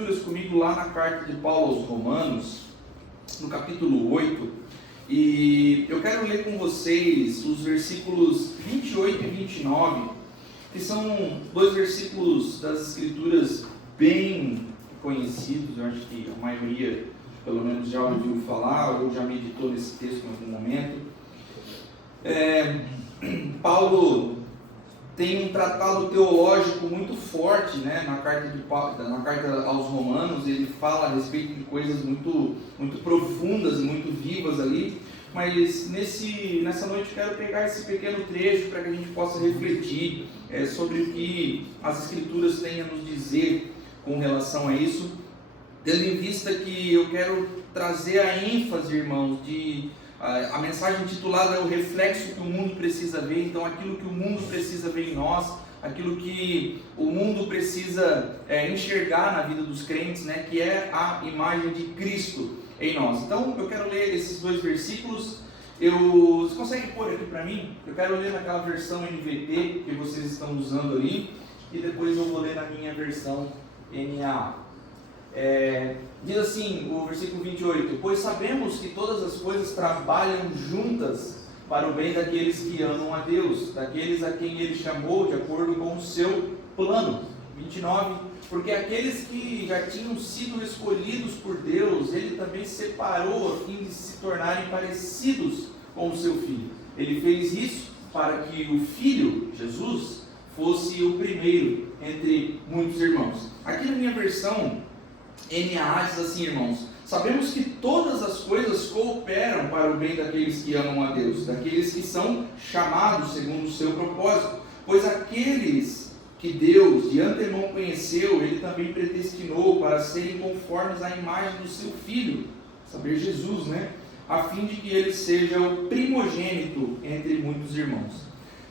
escrituras comigo lá na carta de Paulo aos Romanos, no capítulo 8, e eu quero ler com vocês os versículos 28 e 29, que são dois versículos das escrituras bem conhecidos. Eu acho que a maioria, pelo menos, já ouviu falar ou já meditou nesse texto em algum momento. Paulo tem um tratado teológico muito forte, né? Na carta aos Romanos. Ele fala a respeito de coisas muito profundas e muito vivas ali, mas nessa noite eu quero pegar esse pequeno trecho para que a gente possa refletir sobre o que as Escrituras têm a nos dizer com relação a isso, tendo em vista que eu quero trazer a ênfase, irmãos, a mensagem intitulada é o reflexo que o mundo precisa ver. Então, aquilo que o mundo precisa ver em nós, aquilo que o mundo precisa enxergar na vida dos crentes, né, que é a imagem de Cristo em nós. Então, eu quero ler esses dois versículos. Vocês conseguem pôr aqui para mim? Eu quero ler naquela versão NVT que vocês estão usando ali, e depois eu vou ler na minha versão NAA. Diz assim o versículo 28: pois sabemos que todas as coisas trabalham juntas para o bem daqueles que amam a Deus, daqueles a quem Ele chamou de acordo com o seu plano. 29: porque aqueles que já tinham sido escolhidos por Deus, Ele também separou a fim de se tornarem parecidos com o seu Filho. Ele fez isso para que o Filho, Jesus, fosse o primeiro entre muitos irmãos. Aqui na minha versão NAA diz assim, irmãos: sabemos que todas as coisas cooperam para o bem daqueles que amam a Deus, daqueles que são chamados segundo o seu propósito, pois aqueles que Deus de antemão conheceu, Ele também predestinou para serem conformes à imagem do seu Filho, saber Jesus, né? A fim de que Ele seja o primogênito entre muitos irmãos.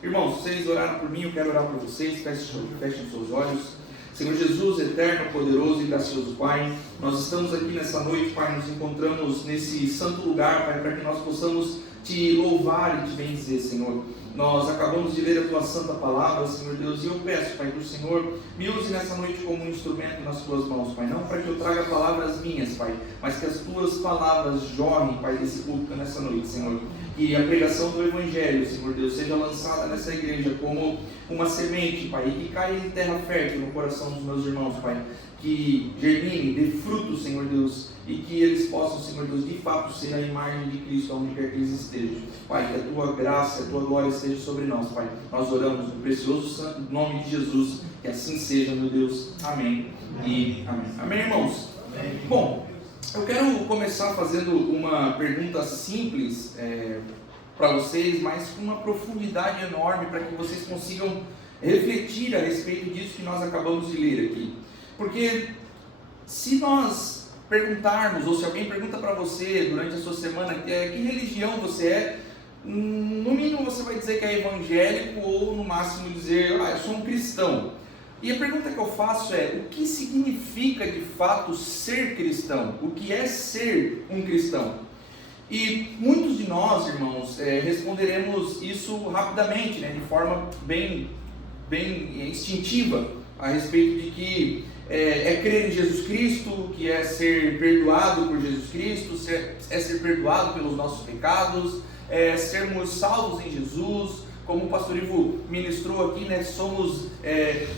Irmãos, vocês oraram por mim, eu quero orar por vocês. Fechem seus olhos. Senhor Jesus, eterno, poderoso e gracioso Pai, nós estamos aqui nessa noite, Pai, nos encontramos nesse santo lugar, Pai, para que nós possamos Te louvar e Te bendizer, Senhor. Nós acabamos de ler a Tua santa palavra, Senhor Deus, e eu peço, Pai, que o Senhor me use nessa noite como um instrumento nas Tuas mãos, Pai, não para que eu traga palavras minhas, Pai, mas que as Tuas palavras jorrem, Pai, desse púlpito nessa noite, Senhor. Que a pregação do Evangelho, Senhor Deus, seja lançada nessa igreja como uma semente, Pai, e que caia em terra fértil no coração dos meus irmãos, Pai, que germine, dê fruto, Senhor Deus, e que eles possam, Senhor Deus, de fato ser a imagem de Cristo onde quer que eles estejam. Pai, que a Tua graça, a Tua glória esteja sobre nós, Pai. Nós oramos no precioso santo nome de Jesus, que assim seja, meu Deus. Amém e amém. Amém, irmãos? Amém. Bom, eu quero começar fazendo uma pergunta simples para vocês, mas com uma profundidade enorme, para que vocês consigam refletir a respeito disso que nós acabamos de ler aqui. Porque se nós perguntarmos, ou se alguém pergunta para você durante a sua semana que religião você é, no mínimo você vai dizer que é evangélico, ou no máximo dizer, eu sou um cristão. E a pergunta que eu faço é: o que significa de fato ser cristão? O que é ser um cristão? E muitos de nós, irmãos, responderemos isso rapidamente, né, de forma bem instintiva, a respeito de que crer em Jesus Cristo, que é ser perdoado por Jesus Cristo, é ser perdoado pelos nossos pecados, sermos salvos em Jesus. Como o pastor Ivo ministrou aqui, né, somos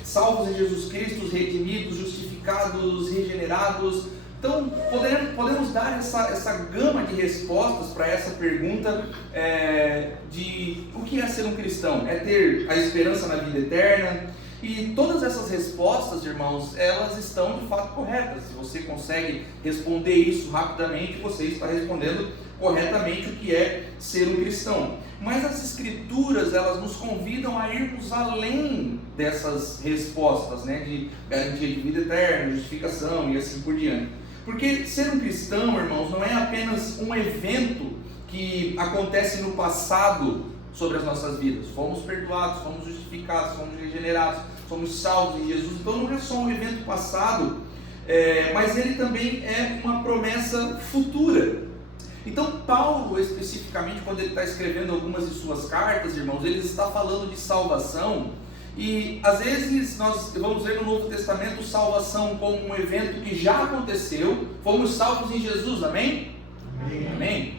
salvos em Jesus Cristo, redimidos, justificados, regenerados. Então, podemos dar essa gama de respostas para essa pergunta de o que é ser um cristão? É ter a esperança na vida eterna? E todas essas respostas, irmãos, elas estão de fato corretas. Se você consegue responder isso rapidamente, você está respondendo corretamente o que é ser um cristão. Mas as Escrituras, elas nos convidam a irmos além dessas respostas, né, de garantia de vida eterna, justificação e assim por diante. Porque ser um cristão, irmãos, não é apenas um evento que acontece no passado sobre as nossas vidas. Fomos perdoados, fomos justificados, fomos regenerados, fomos salvos em Jesus. Então não é só um evento passado, mas ele também é uma promessa futura. Então Paulo, especificamente, quando ele está escrevendo algumas de suas cartas, irmãos, ele está falando de salvação E às vezes nós vamos ver no Novo Testamento salvação como um evento que já aconteceu, fomos salvos em Jesus, amém? Amém. Amém.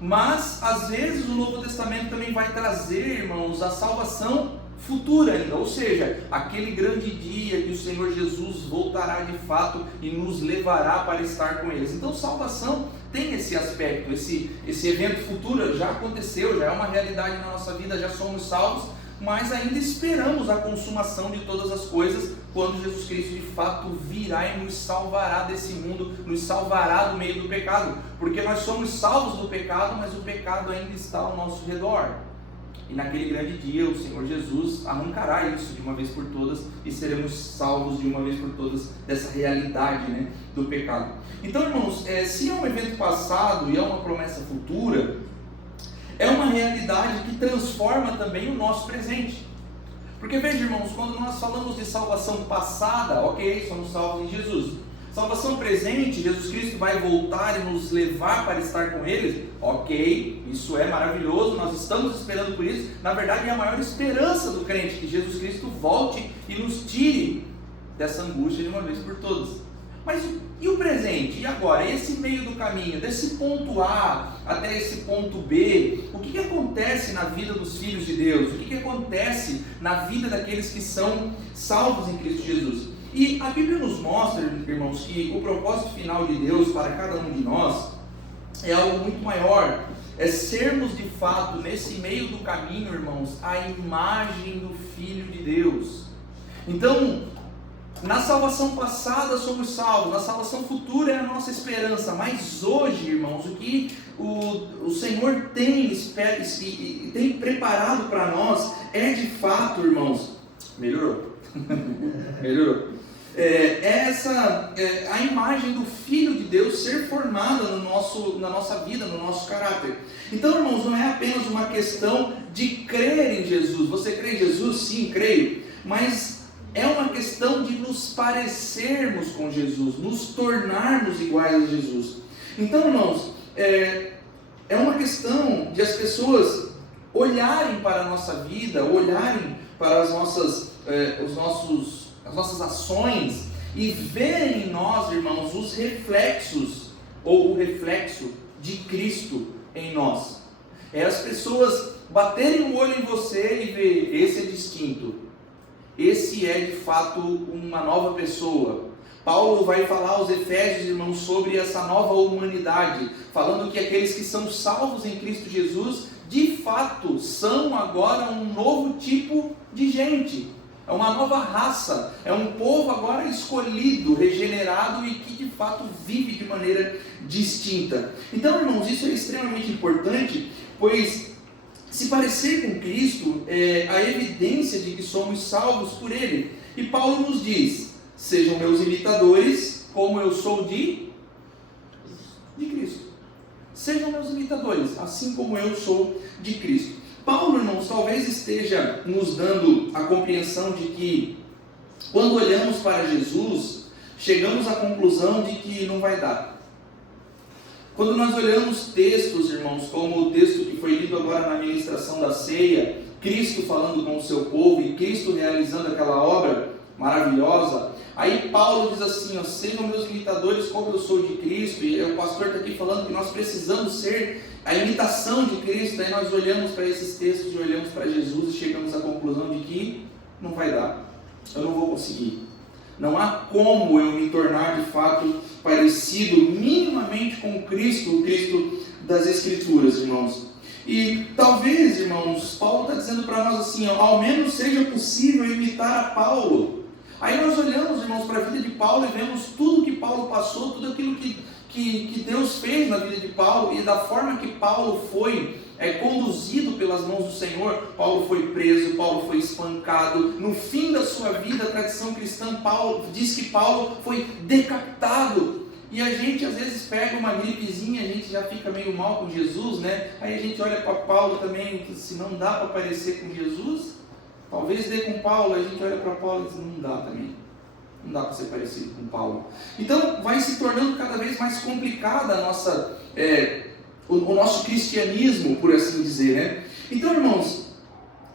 Mas às vezes o Novo Testamento também vai trazer, irmãos, a salvação futura ainda, ou seja, aquele grande dia que o Senhor Jesus voltará de fato e nos levará para estar com eles. Então salvação tem esse aspecto, esse evento futuro já aconteceu, já é uma realidade na nossa vida, já somos salvos, mas ainda esperamos a consumação de todas as coisas quando Jesus Cristo de fato virá e nos salvará desse mundo, nos salvará do meio do pecado, porque nós somos salvos do pecado, mas o pecado ainda está ao nosso redor. E naquele grande dia o Senhor Jesus arrancará isso de uma vez por todas e seremos salvos de uma vez por todas dessa realidade, né, do pecado. Então, irmãos, se é um evento passado e é uma promessa futura, é uma realidade que transforma também o nosso presente. Porque veja, irmãos, quando nós falamos de salvação passada, ok, somos salvos em Jesus. Salvação presente, Jesus Cristo vai voltar e nos levar para estar com Ele, ok, isso é maravilhoso, nós estamos esperando por isso. Na verdade é a maior esperança do crente, que Jesus Cristo volte e nos tire dessa angústia de uma vez por todas. Mas e o presente? E agora? Esse meio do caminho, desse ponto A até esse ponto B, o que acontece na vida dos filhos de Deus? O que acontece na vida daqueles que são salvos em Cristo Jesus? E a Bíblia nos mostra, irmãos, que o propósito final de Deus para cada um de nós é algo muito maior. É sermos de fato, nesse meio do caminho, irmãos, a imagem do Filho de Deus. Então, na salvação passada somos salvos, na salvação futura é a nossa esperança, mas hoje, irmãos, o que o Senhor tem preparado para nós é de fato, irmãos, melhorou, melhorou. A imagem do Filho de Deus ser formada na nossa vida, no nosso caráter. Então, irmãos, não é apenas uma questão de crer em Jesus. Você crê em Jesus? Sim, creio. Mas é uma questão de nos parecermos com Jesus, nos tornarmos iguais a Jesus. Então, irmãos, é uma questão de as pessoas olharem para a nossa vida, olharem para as nossas ações e verem em nós, irmãos, os reflexos ou o reflexo de Cristo em nós. As pessoas baterem o olho em você e ver, esse é distinto, esse é de fato uma nova pessoa. Paulo vai falar aos Efésios, irmãos, sobre essa nova humanidade, falando que aqueles que são salvos em Cristo Jesus, de fato, são agora um novo tipo de gente. É uma nova raça, é um povo agora escolhido, regenerado e que de fato vive de maneira distinta. Então, irmãos, isso é extremamente importante, pois se parecer com Cristo é a evidência de que somos salvos por Ele. E Paulo nos diz, sejam meus imitadores, como eu sou de Cristo. Sejam meus imitadores, assim como eu sou de Cristo. Paulo, irmãos, talvez esteja nos dando a compreensão de que, quando olhamos para Jesus, chegamos à conclusão de que não vai dar. Quando nós olhamos textos, irmãos, como o texto que foi lido agora na ministração da ceia, Cristo falando com o seu povo e Cristo realizando aquela obra maravilhosa, aí Paulo diz assim, sejam meus imitadores como eu sou de Cristo, e o pastor está aqui falando que nós precisamos ser a imitação de Cristo. Aí nós olhamos para esses textos e olhamos para Jesus e chegamos à conclusão de que não vai dar, eu não vou conseguir, não há como eu me tornar de fato parecido minimamente com Cristo, o Cristo das Escrituras, irmãos. E talvez, irmãos, Paulo está dizendo para nós assim, ao menos seja possível imitar a Paulo. Aí nós olhamos, irmãos, para a vida de Paulo e vemos tudo que Paulo passou, tudo aquilo que Deus fez na vida de Paulo e da forma que Paulo foi conduzido pelas mãos do Senhor. Paulo foi preso, Paulo foi espancado. No fim da sua vida, a tradição cristã diz que Paulo foi decapitado. E a gente às vezes pega uma gripezinha, a gente já fica meio mal com Jesus, né? Aí a gente olha para Paulo também e diz, se não dá para parecer com Jesus, talvez dê com Paulo. A gente olha para Paulo e diz, não dá também. Não dá para ser parecido com Paulo. Então vai se tornando cada vez mais complicada o nosso cristianismo, por assim dizer, né? Então, irmãos,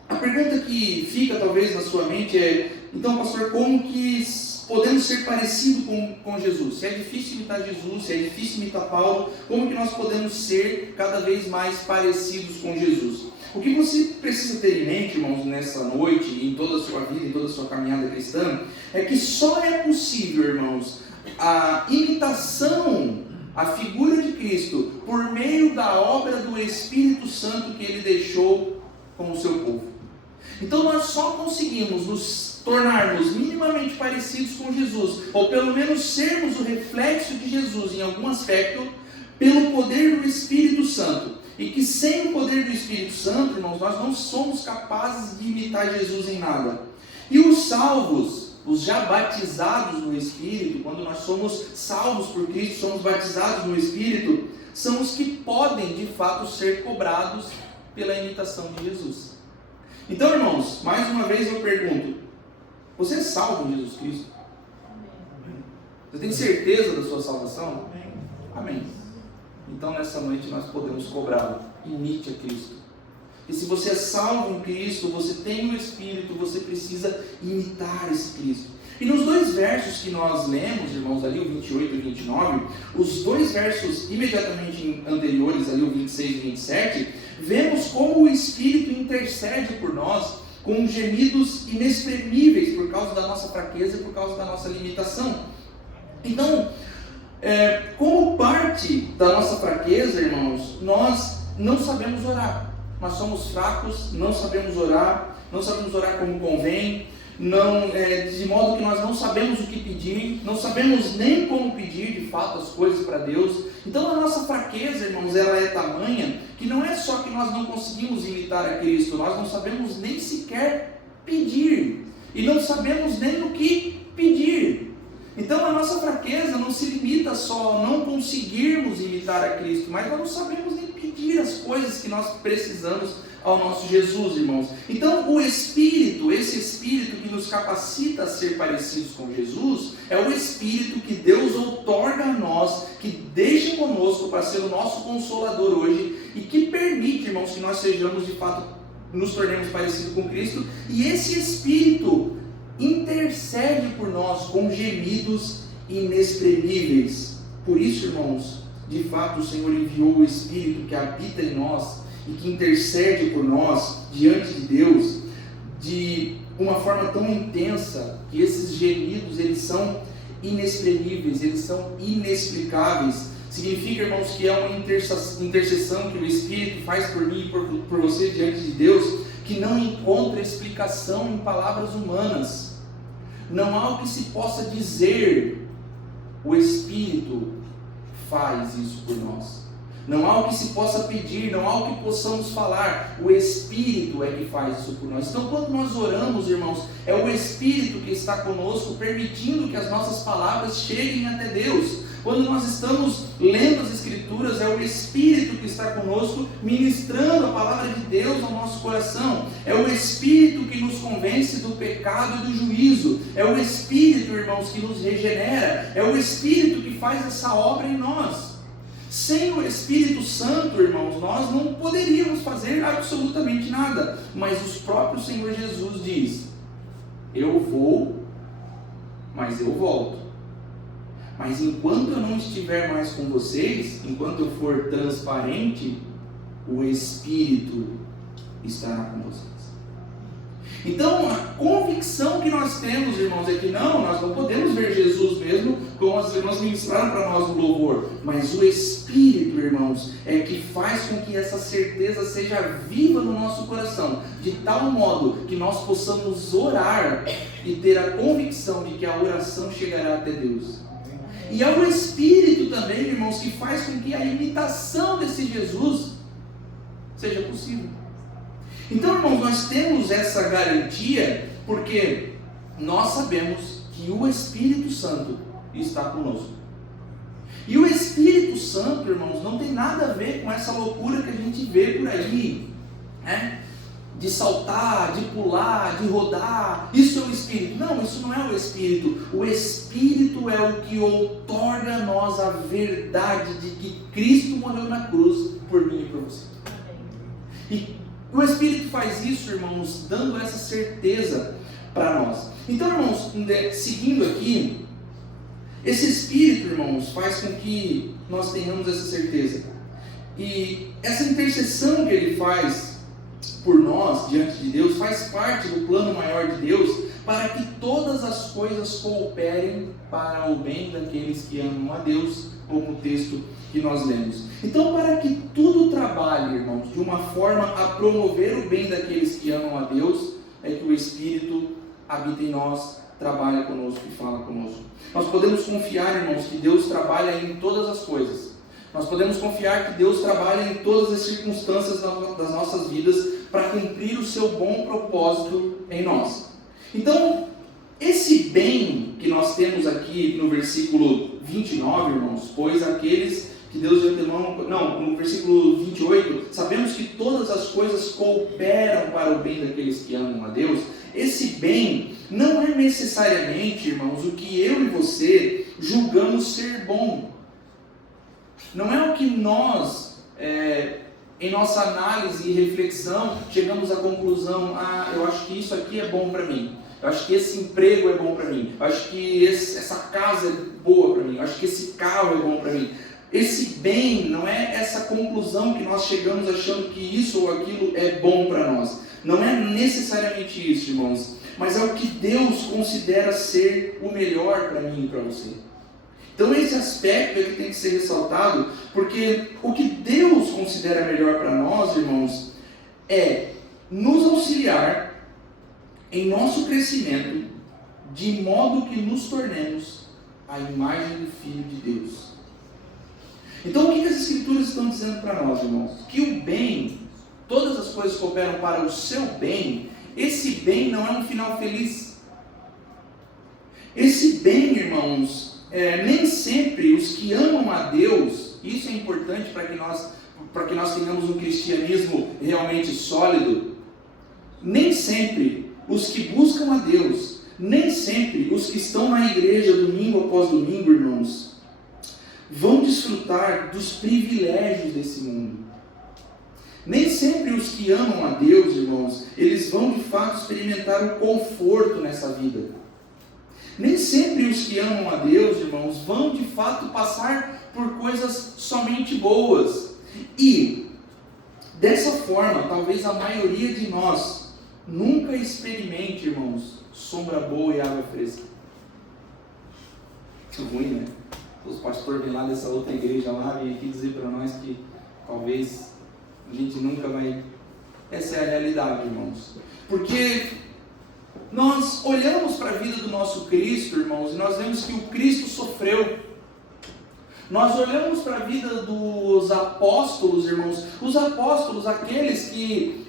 a pergunta que fica talvez na sua mente é: então, pastor, como que podemos ser parecidos com Jesus? Se é difícil imitar Jesus, se é difícil imitar Paulo, como que nós podemos ser cada vez mais parecidos com Jesus? O que você precisa ter em mente, irmãos, nessa noite, em toda a sua vida, em toda a sua caminhada cristã, é que só é possível, irmãos, a imitação, a figura de Cristo, por meio da obra do Espírito Santo que Ele deixou com o seu povo. Então nós só conseguimos nos tornarmos minimamente parecidos com Jesus, ou pelo menos sermos o reflexo de Jesus em algum aspecto, pelo poder do Espírito Santo. E que sem o poder do Espírito Santo, irmãos, nós não somos capazes de imitar Jesus em nada. E os salvos, os já batizados no Espírito, quando nós somos salvos por Cristo, somos batizados no Espírito, são os que podem de fato ser cobrados pela imitação de Jesus. Então, irmãos, mais uma vez eu pergunto: você é salvo em Jesus Cristo? Amém. Você tem certeza da sua salvação? Amém. Amém. Então nessa noite nós podemos cobrá-lo. Imite a Cristo. E se você é salvo em Cristo, você tem o Espírito, você precisa imitar esse Cristo. E nos dois versos que nós lemos, irmãos, ali o 28 e 29, os dois versos imediatamente anteriores, ali o 26 e 27, vemos como o Espírito intercede por nós com gemidos inexprimíveis por causa da nossa fraqueza e por causa da nossa limitação. Então, como parte da nossa fraqueza, irmãos, nós não sabemos orar. Nós somos fracos, não sabemos orar como convém, de modo que nós não sabemos o que pedir, não sabemos nem como pedir de fato as coisas para Deus. Então a nossa fraqueza, irmãos, ela é tamanha que não é só que nós não conseguimos imitar a Cristo, nós não sabemos nem sequer pedir, e não sabemos nem o que pedir. Então a nossa fraqueza não se limita só a não conseguirmos imitar a Cristo, mas nós não sabemos nem pedir as coisas que nós precisamos ao nosso Jesus, irmãos. Então o Espírito, esse Espírito que nos capacita a ser parecidos com Jesus, é o Espírito que Deus outorga a nós, que deixa conosco para ser o nosso Consolador hoje, e que permite, irmãos, que nós sejamos de fato, nos tornemos parecidos com Cristo, e esse Espírito intercede por nós com gemidos inexprimíveis. Por isso, irmãos, de fato o Senhor enviou o Espírito que habita em nós e que intercede por nós diante de Deus de uma forma tão intensa que esses gemidos, eles são inexprimíveis, eles são inexplicáveis. Significa, irmãos, que é uma intercessão que o Espírito faz por mim e por você diante de Deus, que não encontra explicação em palavras humanas. Não há o que se possa dizer. O Espírito faz isso por nós. Não há o que se possa pedir, não há o que possamos falar. O Espírito é que faz isso por nós. Então, quando nós oramos, irmãos, é o Espírito que está conosco, permitindo que as nossas palavras cheguem até Deus. Quando nós estamos lendo as Escrituras, é o Espírito que está conosco, ministrando a palavra de Deus ao nosso coração. É o Espírito que nos convence do pecado e do juízo. É o Espírito, irmãos, que nos regenera. É o Espírito que faz essa obra em nós. Sem o Espírito Santo, irmãos, nós não poderíamos fazer absolutamente nada. Mas o próprio Senhor Jesus diz: eu vou, mas eu volto. Mas enquanto eu não estiver mais com vocês, enquanto eu for transparente, o Espírito estará com vocês. Então, a convicção que nós temos, irmãos, é que nós não podemos ver Jesus mesmo, como as irmãs ministraram para nós no louvor, mas o Espírito, irmãos, é que faz com que essa certeza seja viva no nosso coração, de tal modo que nós possamos orar e ter a convicção de que a oração chegará até Deus. E é o Espírito também, irmãos, que faz com que a imitação desse Jesus seja possível. Então, irmãos, nós temos essa garantia porque nós sabemos que o Espírito Santo está conosco. E o Espírito Santo, irmãos, não tem nada a ver com essa loucura que a gente vê por aí, né? De saltar, de pular, de rodar. Isso é o Espírito. Não, isso não é o Espírito. O Espírito é o que outorga a nós a verdade de que Cristo morreu na cruz por mim e por você. E O Espírito faz isso, irmãos, dando essa certeza para nós. Então, irmãos, seguindo aqui, esse Espírito, irmãos, faz com que nós tenhamos essa certeza. E essa intercessão que Ele faz por nós, diante de Deus, faz parte do plano maior de Deus, para que todas as coisas cooperem para o bem daqueles que amam a Deus, como o texto que nós lemos. Então, para que tudo trabalhe, irmãos, de uma forma a promover o bem daqueles que amam a Deus, é que o Espírito habita em nós, trabalha conosco e fala conosco. Nós podemos confiar, irmãos, que Deus trabalha em todas as coisas. Nós podemos confiar que Deus trabalha em todas as circunstâncias das nossas vidas para cumprir o seu bom propósito em nós. Então, esse bem que nós temos aqui no versículo 29, irmãos, pois aqueles que Deus de antemão... Não, no versículo 28, sabemos que todas as coisas cooperam para o bem daqueles que amam a Deus. Esse bem não é necessariamente, irmãos, o que eu e você julgamos ser bom. Não é o que nós, em nossa análise e reflexão, chegamos à conclusão: eu acho que isso aqui é bom para mim. Eu acho que esse emprego é bom para mim. Eu acho que essa casa é boa para mim. Eu acho que esse carro é bom para mim. Esse bem não é essa conclusão que nós chegamos achando que isso ou aquilo é bom para nós. Não é necessariamente isso, irmãos. Mas é o que Deus considera ser o melhor para mim e para você. Então esse aspecto é que tem que ser ressaltado, porque o que Deus considera melhor para nós, irmãos, é nos auxiliar em nosso crescimento, de modo que nos tornemos a imagem do Filho de Deus. Então o que as Escrituras estão dizendo para nós, irmãos? Que o bem, todas as coisas cooperam para o seu bem. Esse bem não é um final feliz. Esse bem, irmãos, nem sempre os que amam a Deus, isso é importante para que nós tenhamos um cristianismo realmente sólido, nem sempre os que buscam a Deus, nem sempre os que estão na igreja domingo após domingo, irmãos, vão desfrutar dos privilégios desse mundo. Nem sempre os que amam a Deus, irmãos, eles vão de fato experimentar o conforto nessa vida. Nem sempre os que amam a Deus, irmãos, vão de fato passar por coisas somente boas. E, dessa forma, talvez a maioria de nós nunca experimente, irmãos, sombra boa e água fresca. Que ruim, né? Os pastores vêm lá dessa outra igreja lá, vêm aqui dizer para nós que talvez a gente nunca vai... Essa é a realidade, irmãos. Porque nós olhamos para a vida do nosso Cristo, irmãos, e nós vemos que o Cristo sofreu. Nós olhamos para a vida dos apóstolos, irmãos, os apóstolos, aqueles que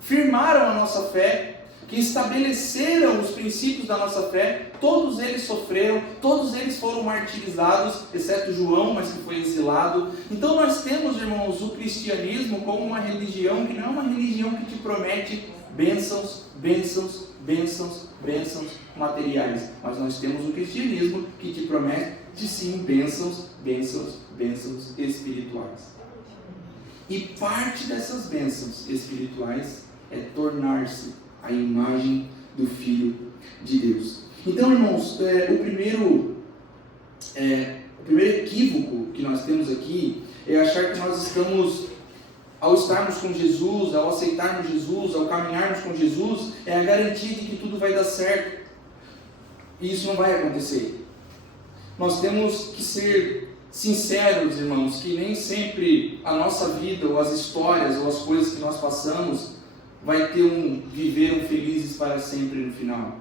firmaram a nossa fé, que estabeleceram os princípios da nossa fé, todos eles sofreram, todos eles foram martirizados, exceto João, mas que foi exilado. Então nós temos, irmãos, o cristianismo como uma religião que não é uma religião que te promete bênçãos, bênçãos, bênçãos, bênçãos materiais, mas nós temos o cristianismo que te promete sim bênçãos, bênçãos, bênçãos espirituais. E parte dessas bênçãos espirituais é tornar-se a imagem do Filho de Deus. Então, irmãos, o primeiro equívoco que nós temos aqui é achar que nós estamos, ao estarmos com Jesus, ao aceitarmos Jesus, ao caminharmos com Jesus, é a garantia de que tudo vai dar certo. E isso não vai acontecer. Nós temos que ser sinceros, irmãos, que nem sempre a nossa vida, ou as histórias, ou as coisas que nós passamos, vai ter viveram felizes para sempre no final.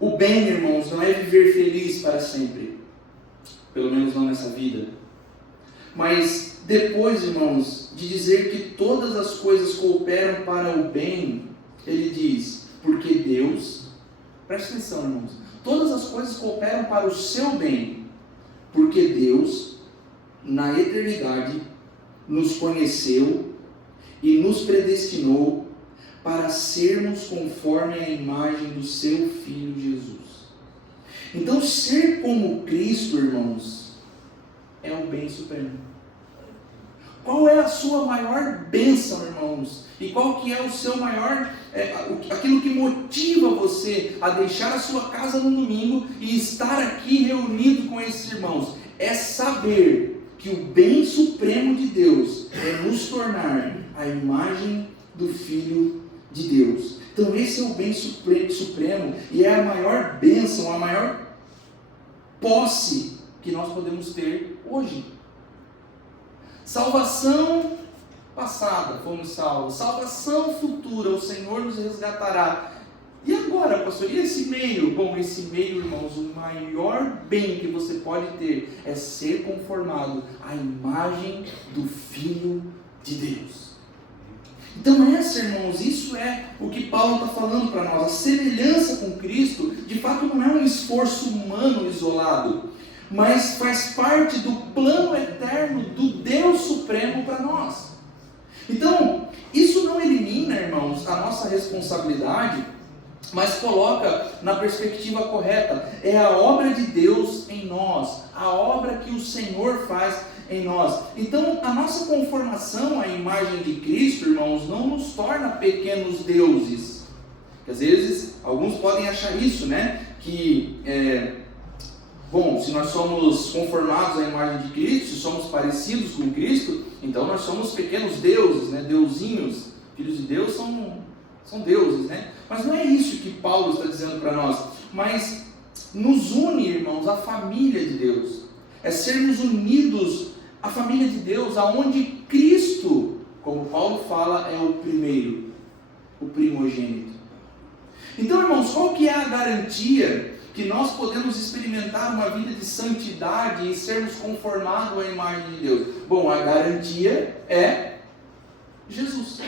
O bem, irmãos, não é viver feliz para sempre. Pelo menos não nessa vida. Mas depois, irmãos, de dizer que todas as coisas cooperam para o bem, ele diz, porque Deus, presta atenção, irmãos, todas as coisas cooperam para o seu bem, porque Deus, na eternidade, nos conheceu e nos predestinou para sermos conforme a imagem do seu Filho Jesus. Então, ser como Cristo, irmãos, é o bem supremo. Qual é a sua maior bênção, irmãos? E qual que é o seu maior, aquilo que motiva você a deixar a sua casa no domingo e estar aqui reunido com esses irmãos? É saber que o bem supremo de Deus é nos tornar a imagem do Filho de Deus. Então esse é o bem supremo e é a maior bênção, a maior posse que nós podemos ter hoje. Salvação passada, fomos salvos. Salvação futura, o Senhor nos resgatará. E agora, pastor, e esse meio? Bom, esse meio, irmãos, o maior bem que você pode ter é ser conformado à imagem do Filho de Deus. Então irmãos, isso é o que Paulo está falando para nós. A semelhança com Cristo, de fato, não é um esforço humano isolado, mas faz parte do plano eterno do Deus Supremo para nós. Então, isso não elimina, irmãos, a nossa responsabilidade, mas coloca na perspectiva correta. É a obra de Deus em nós, a obra que o Senhor faz em nós. Então, a nossa conformação à imagem de Cristo, irmãos, não nos torna pequenos deuses. Porque, às vezes, alguns podem achar isso, né? Que, se nós somos conformados à imagem de Cristo, se somos parecidos com Cristo, então nós somos pequenos deuses, né? Deusinhos. Filhos de Deus são deuses, né? Mas não é isso que Paulo está dizendo para nós. Mas nos une, irmãos, à família de Deus. É sermos unidos à família de Deus, aonde Cristo, como Paulo fala, é o primeiro, o primogênito. Então, irmãos, qual que é a garantia que nós podemos experimentar uma vida de santidade e sermos conformados à imagem de Deus? Bom, a garantia é Jesus.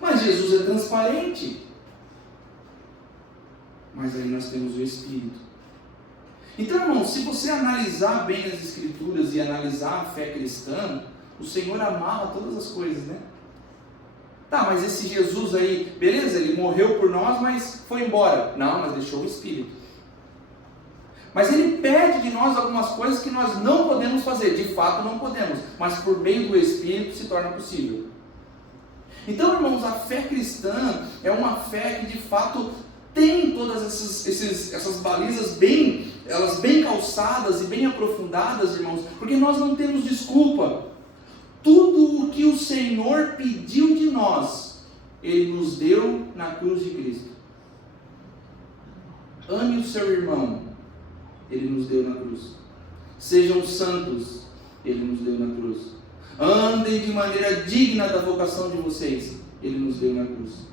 Mas Jesus é transparente. Mas aí nós temos o Espírito. Então, irmão, se você analisar bem as Escrituras e analisar a fé cristã, o Senhor amarra todas as coisas, né? Tá, mas esse Jesus aí, beleza, ele morreu por nós, mas foi embora. Não, mas deixou o Espírito. Mas ele pede de nós algumas coisas que nós não podemos fazer. De fato, não podemos. Mas por meio do Espírito se torna possível. Então, irmãos, a fé cristã é uma fé que de fato tem todas essas balizas bem calçadas e bem aprofundadas, irmãos, porque nós não temos desculpa. Tudo o que o Senhor pediu de nós, Ele nos deu na cruz de Cristo. Ame o seu irmão, Ele nos deu na cruz. Sejam santos, Ele nos deu na cruz. Andem de maneira digna da vocação de vocês, Ele nos deu na cruz.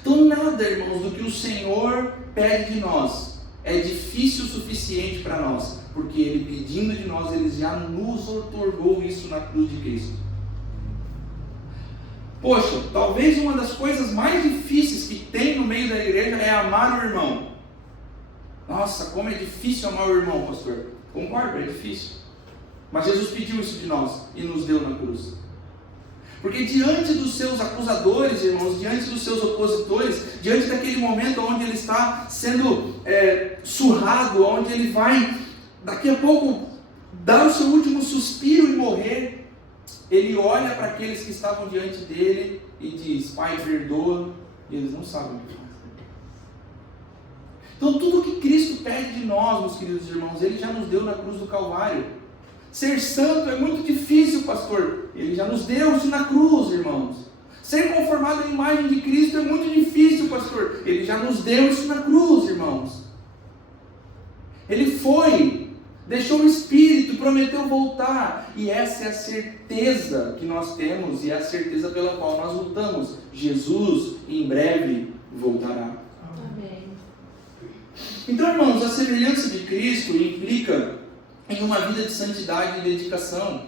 Então nada, irmãos, do que o Senhor pede de nós é difícil o suficiente para nós, porque Ele pedindo de nós, Ele já nos otorgou isso na cruz de Cristo. Poxa, talvez uma das coisas mais difíceis que tem no meio da igreja é amar o irmão. Nossa, como é difícil amar o irmão, pastor. Concordo, é difícil. Mas Jesus pediu isso de nós e nos deu na cruz. Porque diante dos seus acusadores, irmãos, diante dos seus opositores, diante daquele momento onde ele está sendo surrado, onde ele vai, daqui a pouco, dar o seu último suspiro e morrer, ele olha para aqueles que estavam diante dele e diz: Pai, perdoa, e eles não sabem o que fazem. Então tudo que Cristo pede de nós, meus queridos irmãos, Ele já nos deu na cruz do Calvário. Ser santo é muito difícil, pastor. Ele já nos deu isso na cruz, irmãos. Ser conformado à imagem de Cristo é muito difícil, pastor. Ele já nos deu isso na cruz, irmãos. Ele foi, deixou o Espírito, prometeu voltar. E essa é a certeza que nós temos e é a certeza pela qual nós lutamos. Jesus em breve voltará. Amém. Então, irmãos, a semelhança de Cristo implica em uma vida de santidade e dedicação.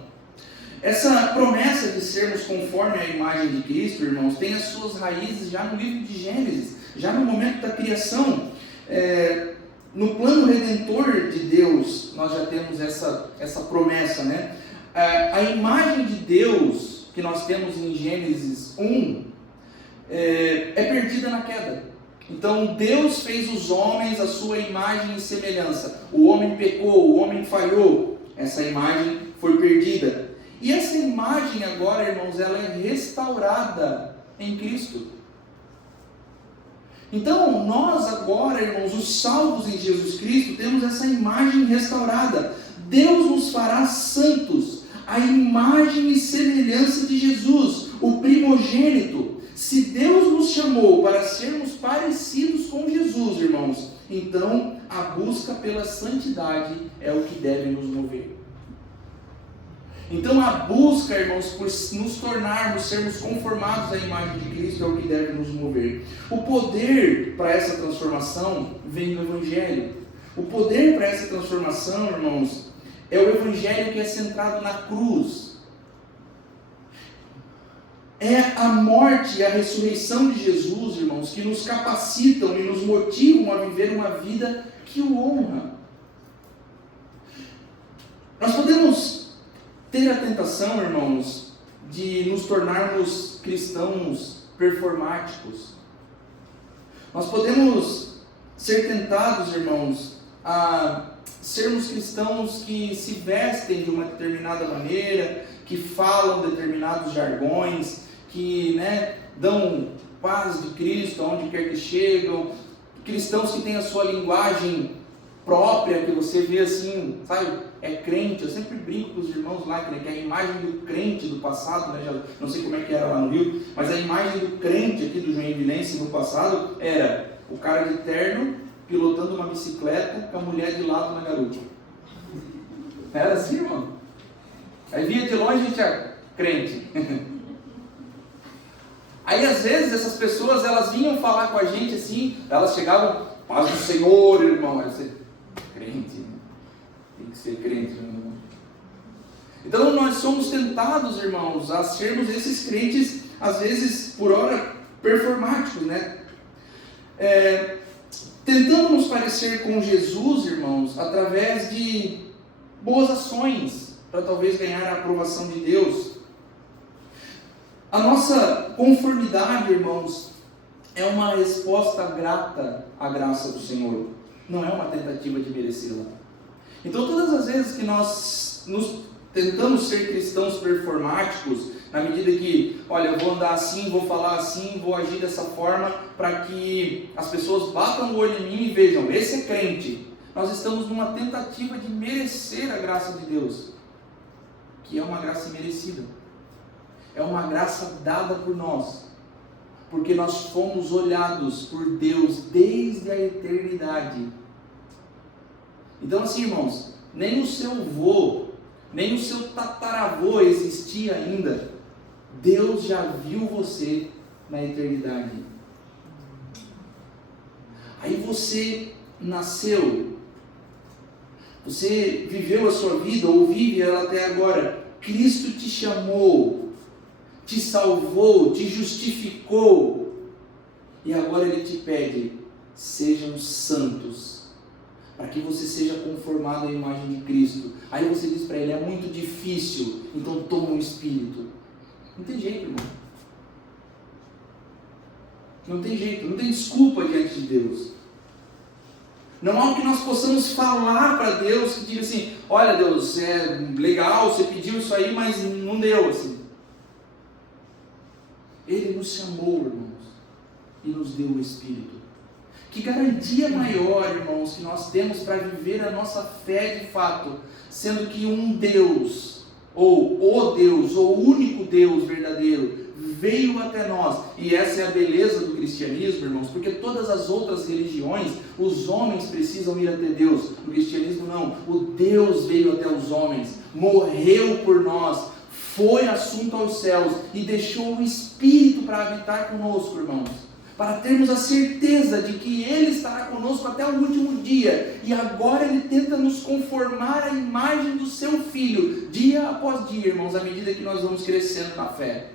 Essa promessa de sermos conforme a imagem de Cristo, irmãos, tem as suas raízes já no livro de Gênesis, já no momento da criação. No plano redentor de Deus, nós já temos essa promessa, né? A imagem de Deus que nós temos em Gênesis 1 é perdida na queda. Então Deus fez os homens à sua imagem e semelhança. O homem pecou, o homem falhou. Essa imagem foi perdida. E essa imagem agora, irmãos, ela é restaurada em Cristo. Então, nós agora, irmãos, os salvos em Jesus Cristo, temos essa imagem restaurada. Deus nos fará santos, a imagem e semelhança de Jesus, o primogênito. Se Deus nos chamou para sermos parecidos com Jesus, irmãos, então a busca pela santidade é o que deve nos mover. Então a busca, irmãos, por nos tornarmos, sermos conformados à imagem de Cristo é o que deve nos mover. O poder para essa transformação vem do Evangelho. O poder para essa transformação, irmãos, é o Evangelho que é centrado na cruz. É a morte e a ressurreição de Jesus, irmãos, que nos capacitam e nos motivam a viver uma vida que o honra. Nós podemos ter a tentação, irmãos, de nos tornarmos cristãos performáticos. Nós podemos ser tentados, irmãos, a sermos cristãos que se vestem de uma determinada maneira, que falam determinados jargões, que dão paz de Cristo aonde quer que chegam, cristãos que têm a sua linguagem própria, que você vê assim, sabe, é crente. Eu sempre brinco com os irmãos lá, que é a imagem do crente do passado, já não sei como é que era lá no Rio, mas a imagem do crente aqui do Joinvilense no passado era o cara de terno, pilotando uma bicicleta com a mulher de lado na garupa. Era assim, irmão. Aí via de longe a gente é crente. Aí às vezes essas pessoas, elas vinham falar com a gente assim, elas chegavam, paz do Senhor, irmão. Aí você, crente, tem que ser crente, irmão. Então nós somos tentados, irmãos, a sermos esses crentes, às vezes, por hora, performáticos, tentando nos parecer com Jesus, irmãos, através de boas ações, para talvez ganhar a aprovação de Deus. A nossa conformidade, irmãos, é uma resposta grata à graça do Senhor, não é uma tentativa de merecê-la. Então todas as vezes que nós tentamos ser cristãos performáticos, na medida que, olha, eu vou andar assim, vou falar assim, vou agir dessa forma, para que as pessoas batam o olho em mim e vejam, esse é crente. Nós estamos numa tentativa de merecer a graça de Deus, que é uma graça merecida. É uma graça dada por nós, porque nós fomos olhados por Deus desde a eternidade. Então assim, irmãos, nem o seu avô, nem o seu tataravô existia ainda. Deus já viu você na eternidade. Aí você nasceu, você viveu a sua vida, ou vive ela até agora. Cristo te chamou, te salvou, te justificou, e agora Ele te pede, sejam santos, para que você seja conformado à imagem de Cristo. Aí você diz para Ele, é muito difícil, então toma o Espírito. Não tem jeito, irmão. Não tem jeito, não tem desculpa diante de Deus. Não há o que nós possamos falar para Deus que diga assim, olha Deus, é legal, você pediu isso aí, mas não deu assim. Ele nos chamou, irmãos, e nos deu o Espírito. Que garantia maior, irmãos, que nós temos para viver a nossa fé de fato, sendo que um Deus, ou o Deus, ou o único Deus verdadeiro, veio até nós. E essa é a beleza do cristianismo, irmãos, porque todas as outras religiões, os homens precisam ir até Deus. No cristianismo não, o Deus veio até os homens, morreu por nós, foi assunto aos céus e deixou o Espírito para habitar conosco, irmãos, para termos a certeza de que Ele estará conosco até o último dia, e agora Ele tenta nos conformar à imagem do Seu Filho, dia após dia, irmãos, à medida que nós vamos crescendo na fé.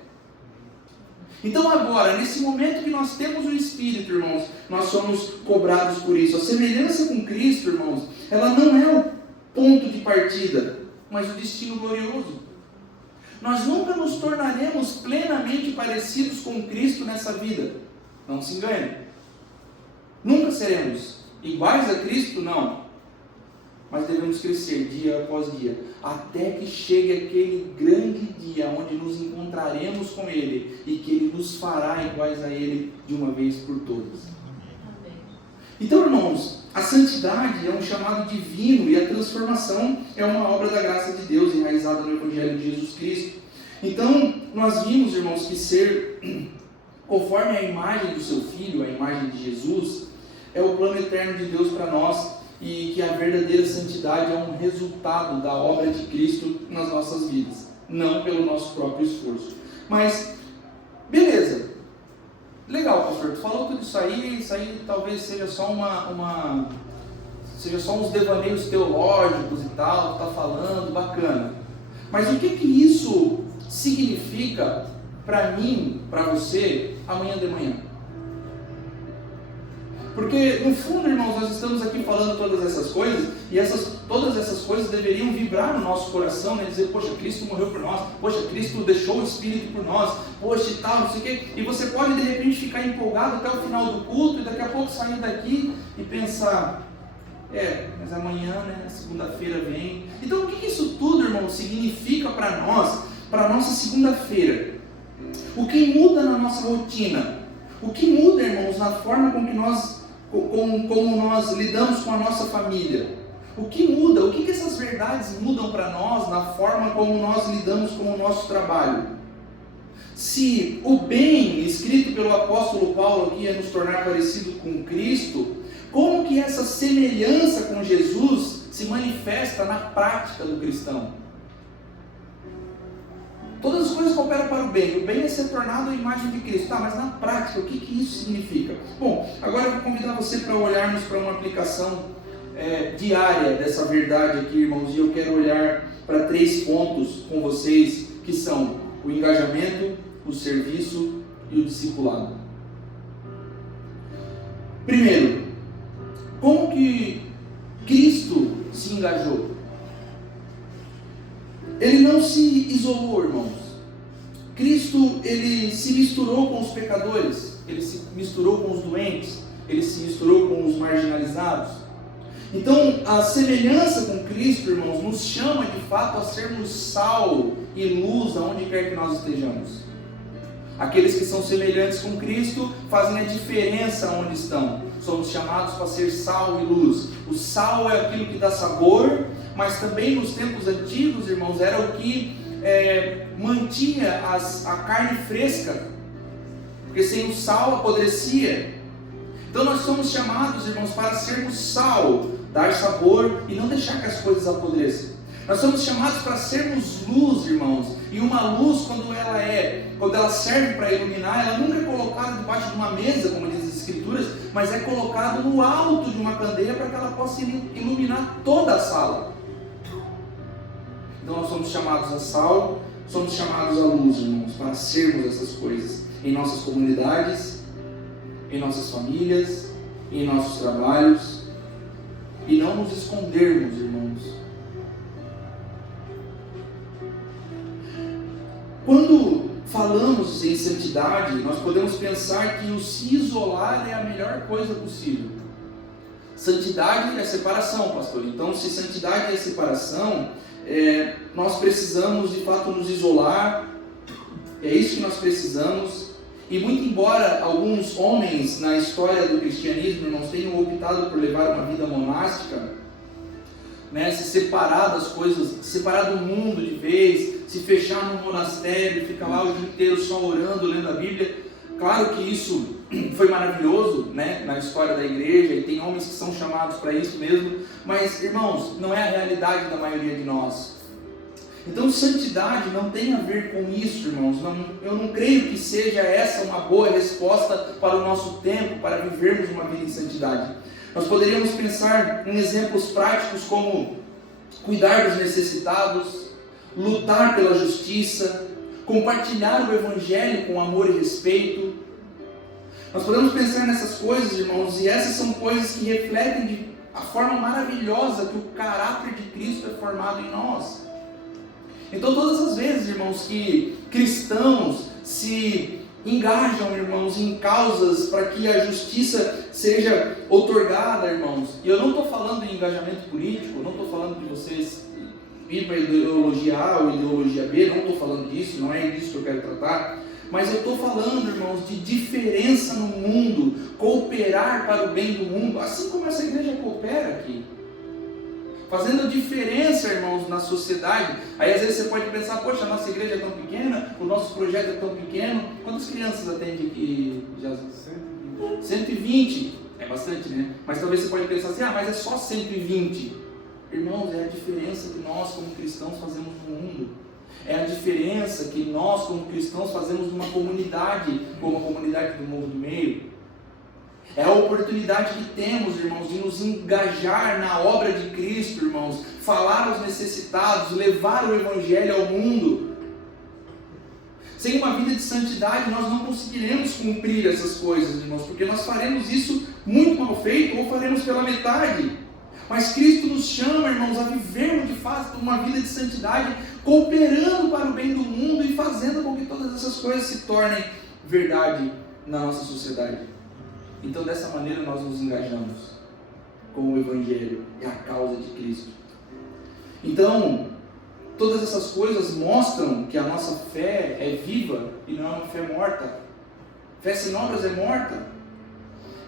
Então agora, nesse momento que nós temos o Espírito, irmãos, nós somos cobrados por isso. A semelhança com Cristo, irmãos, ela não é o ponto de partida, mas o destino glorioso. Nós nunca nos tornaremos plenamente parecidos com Cristo nessa vida. Não se engane. Nunca seremos iguais a Cristo, não. mas devemos crescer dia após dia, até que chegue aquele grande dia onde nos encontraremos com Ele e que Ele nos fará iguais a Ele de uma vez por todas. Então, irmãos, a santidade é um chamado divino e a transformação é uma obra da graça de Deus enraizada no Evangelho de Jesus Cristo. Então, nós vimos, irmãos, que ser conforme a imagem do seu Filho, a imagem de Jesus, é o plano eterno de Deus para nós e que a verdadeira santidade é um resultado da obra de Cristo nas nossas vidas, não pelo nosso próprio esforço. Mas, beleza. Legal, pastor, tu falou tudo isso aí talvez seja só seja só uns devaneios teológicos e tal, tu está falando, bacana. Mas o que isso significa para mim, para você, amanhã de manhã? Porque, no fundo, irmãos, nós estamos aqui falando todas essas coisas, e todas essas coisas deveriam vibrar no nosso coração, né? Dizer, poxa, Cristo morreu por nós, poxa, Cristo deixou o Espírito por nós, poxa e tal, não sei o quê. E você pode, de repente, ficar empolgado até o final do culto, e daqui a pouco sair daqui e pensar, mas amanhã, né, segunda-feira vem. Então, o que isso tudo, irmão, significa para nós, para a nossa segunda-feira? O que muda na nossa rotina? O que muda, irmãos, na forma como nós lidamos com a nossa família? O que muda? O que essas verdades mudam para nós na forma como nós lidamos com o nosso trabalho? Se o bem escrito pelo apóstolo Paulo aqui é nos tornar parecido com Cristo, como que essa semelhança com Jesus se manifesta na prática do cristão? Todas as coisas cooperam para o bem é ser tornado a imagem de Cristo. Tá, mas na prática, o que isso significa? Bom, agora eu vou convidar você para olharmos para uma aplicação diária dessa verdade aqui, irmãos, e eu quero olhar para 3 pontos com vocês, que são o engajamento, o serviço e o discipulado. Primeiro, como que Cristo se engajou? Ele não se isolou, irmãos. Cristo, ele se misturou com os pecadores, ele se misturou com os doentes, ele se misturou com os marginalizados. Então, a semelhança com Cristo, irmãos, nos chama de fato a sermos sal e luz aonde quer que nós estejamos. Aqueles que são semelhantes com Cristo fazem a diferença onde estão. Somos chamados para ser sal e luz. O sal é aquilo que dá sabor, mas também nos tempos antigos, irmãos, era o que mantinha a carne fresca, porque sem o sal apodrecia. Então nós somos chamados, irmãos, para sermos sal, dar sabor e não deixar que as coisas apodreçam. Nós somos chamados para sermos luz, irmãos, e uma luz, quando ela serve para iluminar, ela nunca é colocada debaixo de uma mesa, como diz as Escrituras, mas é colocada no alto de uma candeia para que ela possa iluminar toda a sala. Então nós somos chamados a sal, somos chamados a luz, irmãos, para sermos essas coisas em nossas comunidades, em nossas famílias, em nossos trabalhos, e não nos escondermos, irmãos. Quando falamos em santidade, nós podemos pensar que o se isolar é a melhor coisa possível. Santidade é separação, pastor. Então, se santidade é separação, nós precisamos de fato nos isolar. É isso que nós precisamos. E muito embora alguns homens na história do cristianismo, irmãos, tenham optado por levar uma vida monástica, se separar das coisas, separar do mundo de vez, se fechar num monastério, ficar lá o dia inteiro só orando, lendo a Bíblia. Claro que isso foi maravilhoso, na história da igreja, e tem homens que são chamados para isso mesmo, mas, irmãos, não é a realidade da maioria de nós. Então, santidade não tem a ver com isso, irmãos. Eu não creio que seja essa uma boa resposta para o nosso tempo, para vivermos uma vida em santidade. Nós poderíamos pensar em exemplos práticos como cuidar dos necessitados, lutar pela justiça, compartilhar o Evangelho com amor e respeito. Nós podemos pensar nessas coisas, irmãos, e essas são coisas que refletem a forma maravilhosa que o caráter de Cristo é formado em nós. Então, todas as vezes, irmãos, que cristãos se engajam, irmãos, em causas para que a justiça seja outorgada, irmãos. E eu não estou falando em engajamento político, não estou falando de vocês ir para a ideologia A ou ideologia B, não estou falando disso, não é disso que eu quero tratar. Mas eu estou falando, irmãos, de diferença no mundo, cooperar para o bem do mundo, assim como essa igreja coopera aqui. Fazendo a diferença, irmãos, na sociedade. Aí às vezes você pode pensar, poxa, a nossa igreja é tão pequena, o nosso projeto é tão pequeno. Quantas crianças atende aqui? 120. É bastante, né? Mas talvez você pode pensar assim, mas é só 120. Irmãos, é a diferença que nós como cristãos fazemos no mundo. É a diferença que nós como cristãos fazemos numa comunidade, como a comunidade do Morro do Meio. É a oportunidade que temos, irmãos, de nos engajar na obra de Cristo, irmãos, falar aos necessitados, levar o Evangelho ao mundo. Sem uma vida de santidade, nós não conseguiremos cumprir essas coisas, irmãos, porque nós faremos isso muito mal feito ou faremos pela metade. Mas Cristo nos chama, irmãos, a vivermos de fato uma vida de santidade, cooperando para o bem do mundo e fazendo com que todas essas coisas se tornem verdade na nossa sociedade. Então, dessa maneira, nós nos engajamos com o Evangelho e a causa de Cristo. Então, todas essas coisas mostram que a nossa fé é viva e não é uma fé morta. Fé sem obras é morta.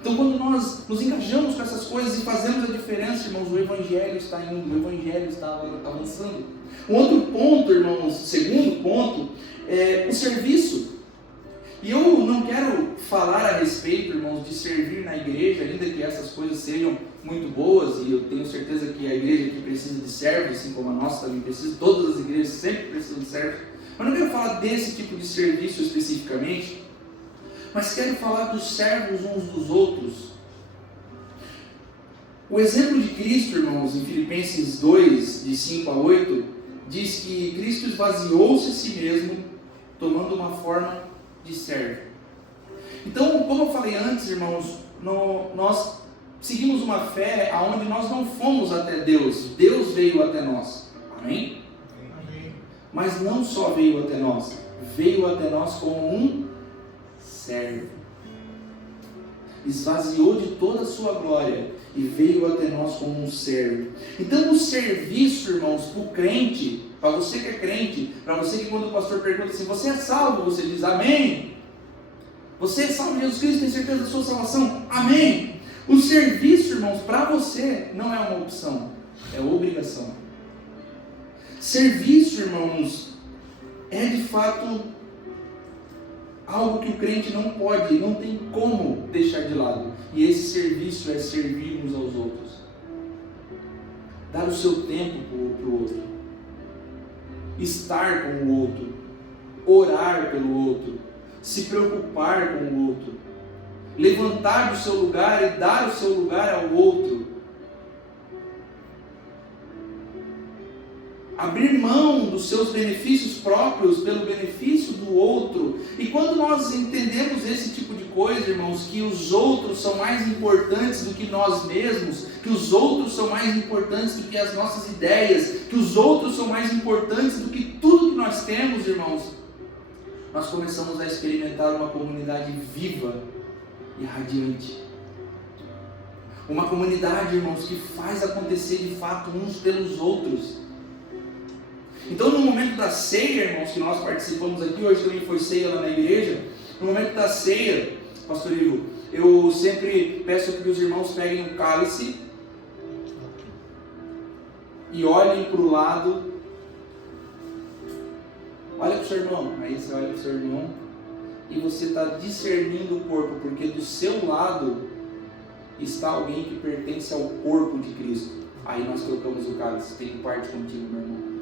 Então, quando nós nos engajamos com essas coisas e fazemos a diferença, irmãos, o Evangelho está indo, o Evangelho está avançando. Um outro ponto, irmãos, segundo ponto, é o serviço. E eu não quero falar a respeito, irmãos, de servir na igreja, ainda que essas coisas sejam muito boas, e eu tenho certeza que a igreja aqui precisa de servos, assim como a nossa também precisa, todas as igrejas sempre precisam de servos, mas não quero falar desse tipo de serviço especificamente, mas quero falar dos servos uns dos outros. O exemplo de Cristo, irmãos, em Filipenses 2, de 5 a 8, diz que Cristo esvaziou-se a si mesmo, tomando uma forma de servo. Então, como eu falei antes, irmãos, nós seguimos uma fé onde nós não fomos até Deus, Deus veio até nós. Amém? Amém. Mas não só veio até nós como um servo. Esvaziou de toda a sua glória e veio até nós como um servo. Então, o serviço, irmãos, para o crente, para você que é crente, para você que quando o pastor pergunta assim, você é salvo? Você diz amém. Você é salvo em Jesus Cristo, tem certeza da sua salvação? Amém. O serviço, irmãos, para você não é uma opção, é obrigação. Serviço, irmãos, é de fato algo que o crente não pode, não tem como deixar de lado. E esse serviço é servir uns aos outros. Dar o seu tempo para o outro. Estar com o outro. Orar pelo outro. Se preocupar com o outro. Levantar do seu lugar e dar o seu lugar ao outro. Abrir mão dos seus benefícios próprios pelo benefício do outro. E quando nós entendemos esse tipo de coisa, irmãos, que os outros são mais importantes do que nós mesmos, que os outros são mais importantes do que as nossas ideias, que os outros são mais importantes do que tudo que nós temos, irmãos, nós começamos a experimentar uma comunidade viva e radiante. Uma comunidade, irmãos, que faz acontecer de fato uns pelos outros. Então, no momento da ceia, irmãos, que nós participamos aqui, hoje também foi ceia lá na igreja, no momento da ceia, pastor Ivo, eu sempre peço que os irmãos peguem um cálice e olhem para o lado, olha para o seu irmão, aí você olha para o seu irmão e você está discernindo o corpo, porque do seu lado está alguém que pertence ao corpo de Cristo. Aí nós colocamos o cálice, tem parte contigo, meu irmão.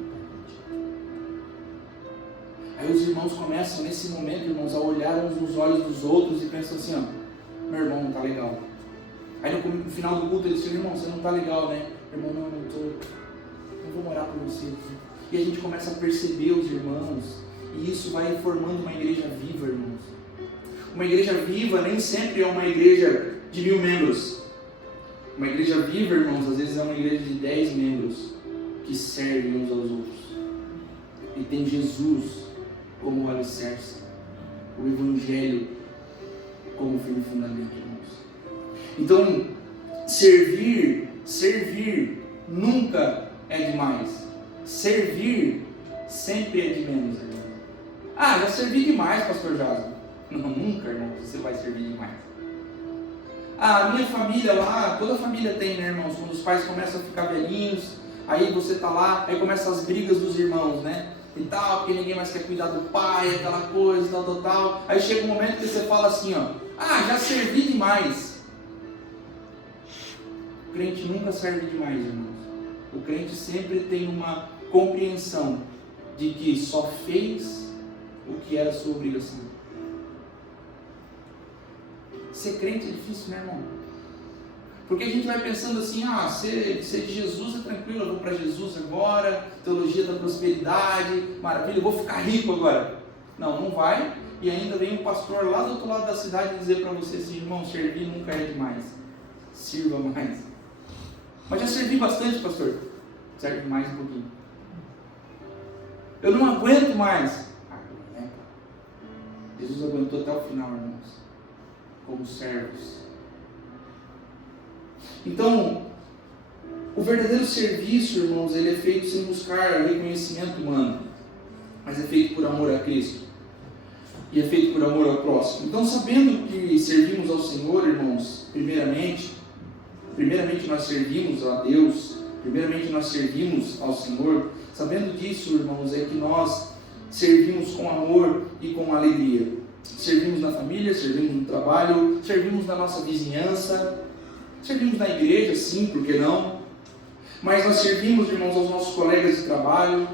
Aí os irmãos começam nesse momento, irmãos, a olhar uns nos olhos dos outros e pensam assim, ó, meu irmão não está legal. Aí no final do culto eles dizem, irmão, você não está legal, né? Irmão, não vou orar por você. E a gente começa a perceber os irmãos, e isso vai formando uma igreja viva, irmãos. Uma igreja viva nem sempre é uma igreja de 1000 membros. Uma igreja viva, irmãos, às vezes é uma igreja de 10 membros que servem uns aos outros. E tem Jesus como alicerce. o Evangelho como firme fundamento, irmãos. Então, servir nunca é demais. Servir sempre é de menos, irmão. Ah, já servi demais, pastor Jasmo. Não, nunca, irmão, você vai servir demais. Ah, a minha família lá, toda família tem, né, irmãos? Quando os pais começam a ficar velhinhos, aí você tá lá, aí começam as brigas dos irmãos, né? E tal, porque ninguém mais quer cuidar do pai, aquela coisa, tal. Aí chega um momento que você fala assim, ó, ah, já servi demais. O crente nunca serve demais, irmãos. O crente sempre tem uma compreensão de que só fez o que era sua obrigação. Ser crente é difícil, né, irmão? Porque a gente vai pensando assim, ah, ser de Jesus é tranquilo, eu vou para Jesus agora, teologia da prosperidade, maravilha, eu vou ficar rico agora. Não, não vai, e ainda vem um pastor lá do outro lado da cidade dizer para você assim, irmão, servir nunca é demais, sirva mais. Mas já servi bastante, pastor, serve mais um pouquinho. Eu não aguento mais. Jesus aguentou até o final, irmãos, como servos. Então, o verdadeiro serviço, irmãos, ele é feito sem buscar reconhecimento humano, mas é feito por amor a Cristo e é feito por amor ao próximo. Então, sabendo que servimos ao Senhor, irmãos, primeiramente nós servimos a Deus, primeiramente nós servimos ao Senhor. Sabendo disso, irmãos, é que nós servimos com amor e com alegria. Servimos na família, servimos no trabalho, servimos na nossa vizinhança, servimos na igreja, sim, por que não? Mas nós servimos, irmãos, aos nossos colegas de trabalho,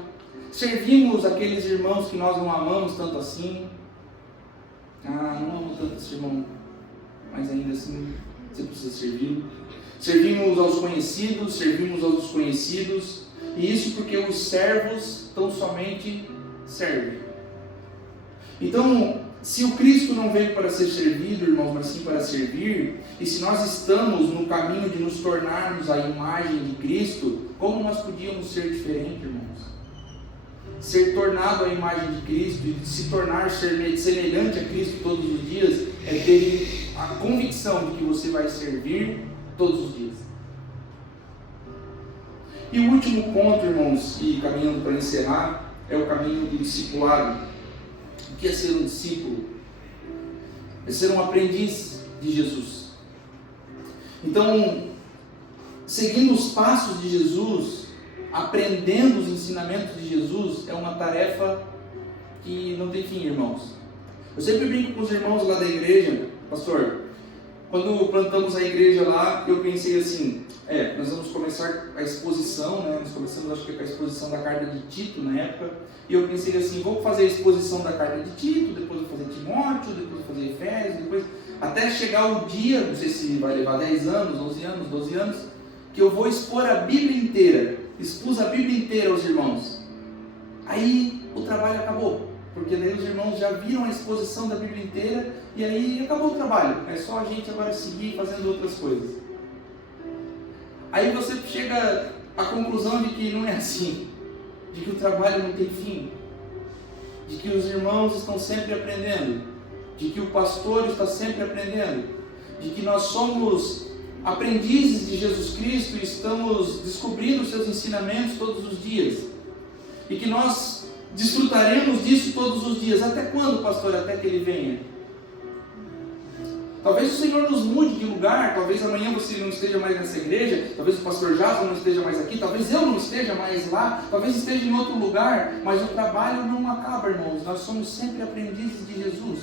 servimos aqueles irmãos que nós não amamos tanto assim. Ah, não amo tanto esse irmão, mas ainda assim você precisa servi-lo. Servimos aos conhecidos, servimos aos desconhecidos, e isso porque os servos tão somente servem. Então, se o Cristo não veio para ser servido, irmãos, mas sim para servir, e se nós estamos no caminho de nos tornarmos a imagem de Cristo, como nós podíamos ser diferentes, irmãos? Ser tornado a imagem de Cristo e se tornar semelhante a Cristo todos os dias é ter a convicção de que você vai servir todos os dias. E o último ponto, irmãos, e caminhando para encerrar, é o caminho do discipulado. O que é ser um discípulo? É ser um aprendiz de Jesus. Então, seguindo os passos de Jesus, aprendendo os ensinamentos de Jesus, é uma tarefa que não tem fim, irmãos. Eu sempre brinco com os irmãos lá da igreja, pastor, quando plantamos a igreja lá, eu pensei assim, nós vamos começar a exposição, né? Nós começamos, acho que com a exposição da carta de Tito na época, e eu pensei assim, vou fazer a exposição da carta de Tito, depois vou fazer Timóteo, depois vou fazer Efésios, depois, até chegar o dia, não sei se vai levar 10 anos, 11 anos, 12 anos, que eu vou expor a Bíblia inteira. Expus a Bíblia inteira aos irmãos. Aí o trabalho acabou, porque daí os irmãos já viram a exposição da Bíblia inteira e aí acabou o trabalho. É só a gente agora seguir fazendo outras coisas. Aí você chega à conclusão de que não é assim, de que o trabalho não tem fim, de que os irmãos estão sempre aprendendo, de que o pastor está sempre aprendendo, de que nós somos aprendizes de Jesus Cristo e estamos descobrindo os seus ensinamentos todos os dias, e que nós desfrutaremos disso todos os dias. Até quando, pastor? Até que Ele venha. Talvez o Senhor nos mude de lugar, talvez amanhã você não esteja mais nessa igreja, talvez o pastor Jason não esteja mais aqui, talvez eu não esteja mais lá, talvez esteja em outro lugar, mas o trabalho não acaba, irmãos. Nós somos sempre aprendizes de Jesus,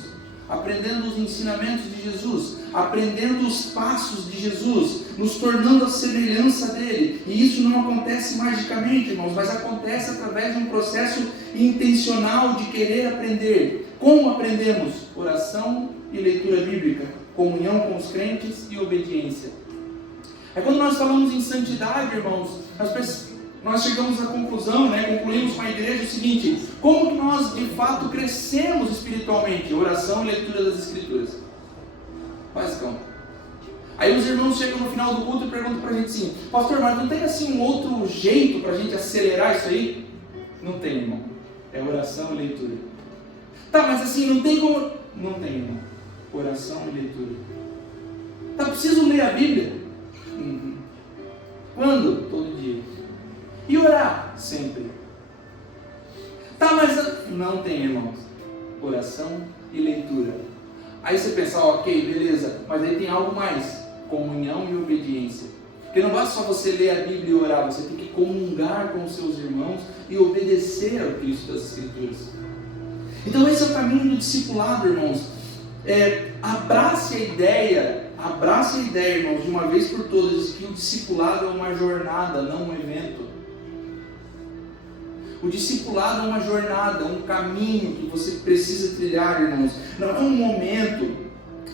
aprendendo os ensinamentos de Jesus, aprendendo os passos de Jesus, nos tornando a semelhança dele. E isso não acontece magicamente, irmãos, mas acontece através de um processo intencional de querer aprender. Como aprendemos? Oração e leitura bíblica, comunhão com os crentes e obediência. É quando nós falamos em santidade, irmãos, nós chegamos à conclusão, concluímos com a igreja o seguinte: como que nós de fato crescemos espiritualmente? Oração e leitura das Escrituras. Basicão. Aí os irmãos chegam no final do culto e perguntam pra gente assim: pastor, mas não tem assim um outro jeito pra gente acelerar isso aí? Não tem, irmão. É oração e leitura. Tá, mas assim, não tem como... Não tem, irmão. Oração e leitura. Tá, preciso ler a Bíblia? Quando? Todo dia. E orar? Sempre. Tá, mas não tem, irmãos. Oração e leitura. Aí você pensa, ok, beleza, mas aí tem algo mais. Comunhão e obediência. Porque não basta só você ler a Bíblia e orar, você tem que comungar com os seus irmãos e obedecer ao Cristo das Escrituras. Então esse é o caminho do discipulado, irmãos. Abrace a ideia, irmãos, de uma vez por todas, que o discipulado é uma jornada, não um evento. O discipulado é uma jornada, um caminho que você precisa trilhar, irmãos. Não é um momento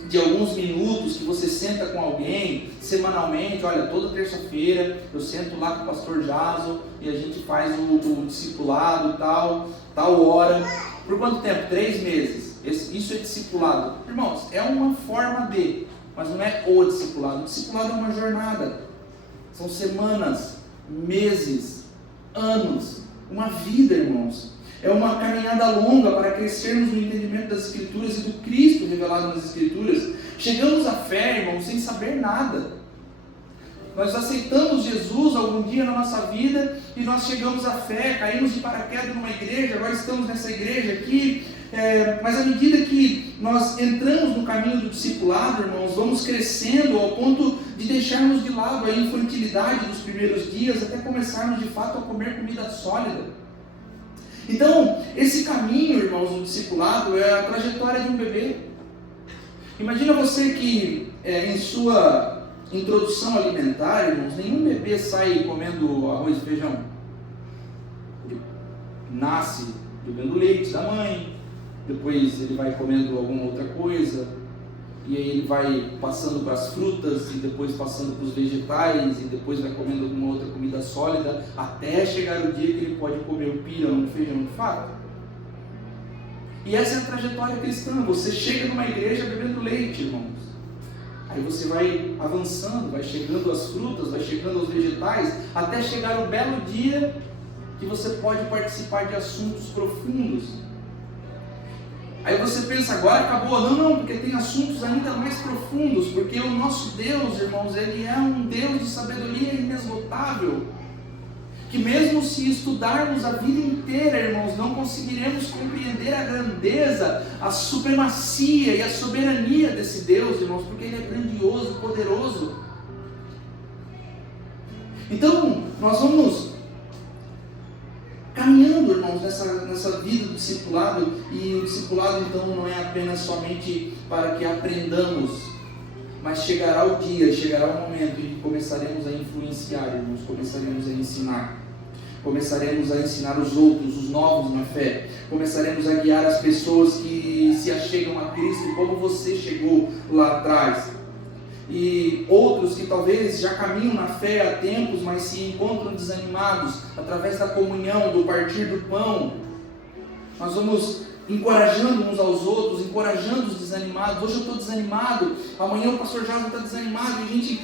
de alguns minutos que você senta com alguém semanalmente. Olha, toda terça-feira eu sento lá com o pastor Jaso e a gente faz o discipulado tal hora. Por quanto tempo? 3 meses. Isso é discipulado. Irmãos, é uma forma de, mas não é o discipulado. O discipulado é uma jornada. São semanas, meses, anos, uma vida, irmãos. É uma caminhada longa para crescermos no entendimento das Escrituras e do Cristo revelado nas Escrituras. Chegamos à fé, irmãos, sem saber nada. Nós aceitamos Jesus algum dia na nossa vida e nós chegamos à fé, caímos de paraquedas numa igreja, agora estamos nessa igreja aqui. Mas à medida que nós entramos no caminho do discipulado, irmãos, vamos crescendo ao ponto de deixarmos de lado a infantilidade dos primeiros dias até começarmos de fato a comer comida sólida. Então, esse caminho, irmãos, do discipulado é a trajetória de um bebê. Imagina você que em sua introdução alimentar, irmãos, nenhum bebê sai comendo arroz e feijão. Ele nasce bebendo leite da mãe, depois ele vai comendo alguma outra coisa, e aí ele vai passando para as frutas, e depois passando para os vegetais, e depois vai comendo alguma outra comida sólida, até chegar o dia que ele pode comer o pirão, o feijão de fato. E essa é a trajetória cristã. Você chega numa igreja bebendo leite, irmãos. Aí você vai avançando, vai chegando às frutas, vai chegando aos vegetais, até chegar o belo dia que você pode participar de assuntos profundos. Aí você pensa, agora acabou. Não, porque tem assuntos ainda mais profundos, porque o nosso Deus, irmãos, Ele é um Deus de sabedoria inesgotável, que mesmo se estudarmos a vida inteira, irmãos, não conseguiremos compreender a grandeza, a supremacia e a soberania desse Deus, irmãos, porque Ele é grandioso, poderoso. Então, nós vamos caminhando, irmãos, nessa vida do discipulado, e o discipulado então não é apenas somente para que aprendamos, mas chegará o dia, chegará o momento em que começaremos a influenciar, irmãos, começaremos a ensinar os outros, os novos na fé, começaremos a guiar as pessoas que se achegam a Cristo, como você chegou lá atrás. E outros que talvez já caminham na fé há tempos, mas se encontram desanimados, através da comunhão, do partir do pão, nós vamos encorajando uns aos outros, encorajando os desanimados. Hoje eu estou desanimado, amanhã o pastor Jason está desanimado, e a gente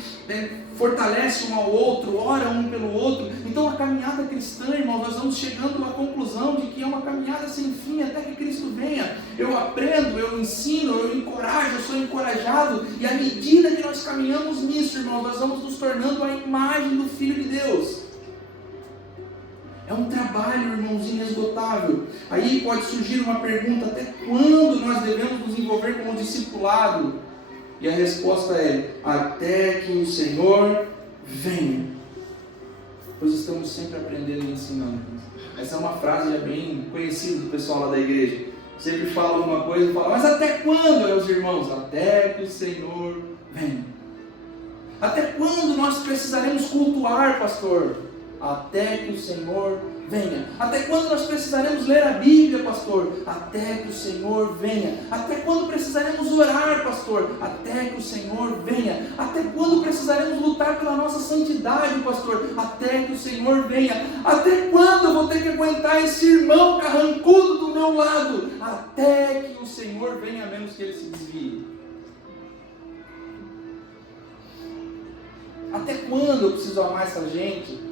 fortalece um ao outro, ora um pelo outro. Então a caminhada cristã, irmão, nós vamos chegando à conclusão de que é uma caminhada sem fim até que Cristo venha. Eu aprendo, eu ensino, eu encorajo, eu sou encorajado, e à medida que nós caminhamos nisso, irmão, nós vamos nos tornando a imagem do Filho de Deus. É um trabalho, irmãos, inesgotável. Aí pode surgir uma pergunta: até quando nós devemos nos envolver com o discipulado? E a resposta é: até que o Senhor venha. Pois estamos sempre aprendendo e ensinando. Essa é uma frase já bem conhecida do pessoal lá da igreja. Sempre fala alguma coisa e fala: mas até quando, meus irmãos? Até que o Senhor venha. Até quando nós precisaremos cultuar, pastor? Até que o Senhor venha. Até quando nós precisaremos ler a Bíblia, pastor? Até que o Senhor venha. Até quando precisaremos orar, pastor? Até que o Senhor venha. Até quando precisaremos lutar pela nossa santidade, pastor? Até que o Senhor venha. Até quando eu vou ter que aguentar esse irmão carrancudo do meu lado? Até que o Senhor venha, a menos que ele se desvie. Até quando eu preciso amar essa gente?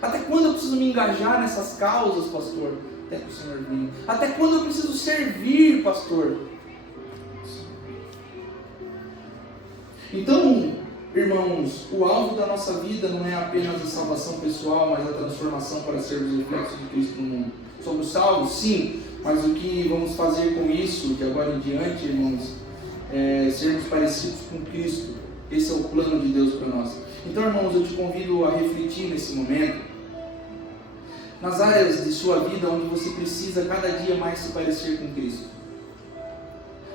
Até quando eu preciso me engajar nessas causas, pastor? até que o Senhor venha? Até quando eu preciso servir, pastor? Então, irmãos, o alvo da nossa vida não é apenas a salvação pessoal, mas a transformação para sermos reflexos de Cristo no mundo. Somos salvos? Sim, mas o que vamos fazer com isso, de agora em diante, irmãos, é sermos parecidos com Cristo. Esse é o plano de Deus para nós. Então, irmãos, eu te convido a refletir nesse momento, nas áreas de sua vida onde você precisa cada dia mais se parecer com Cristo.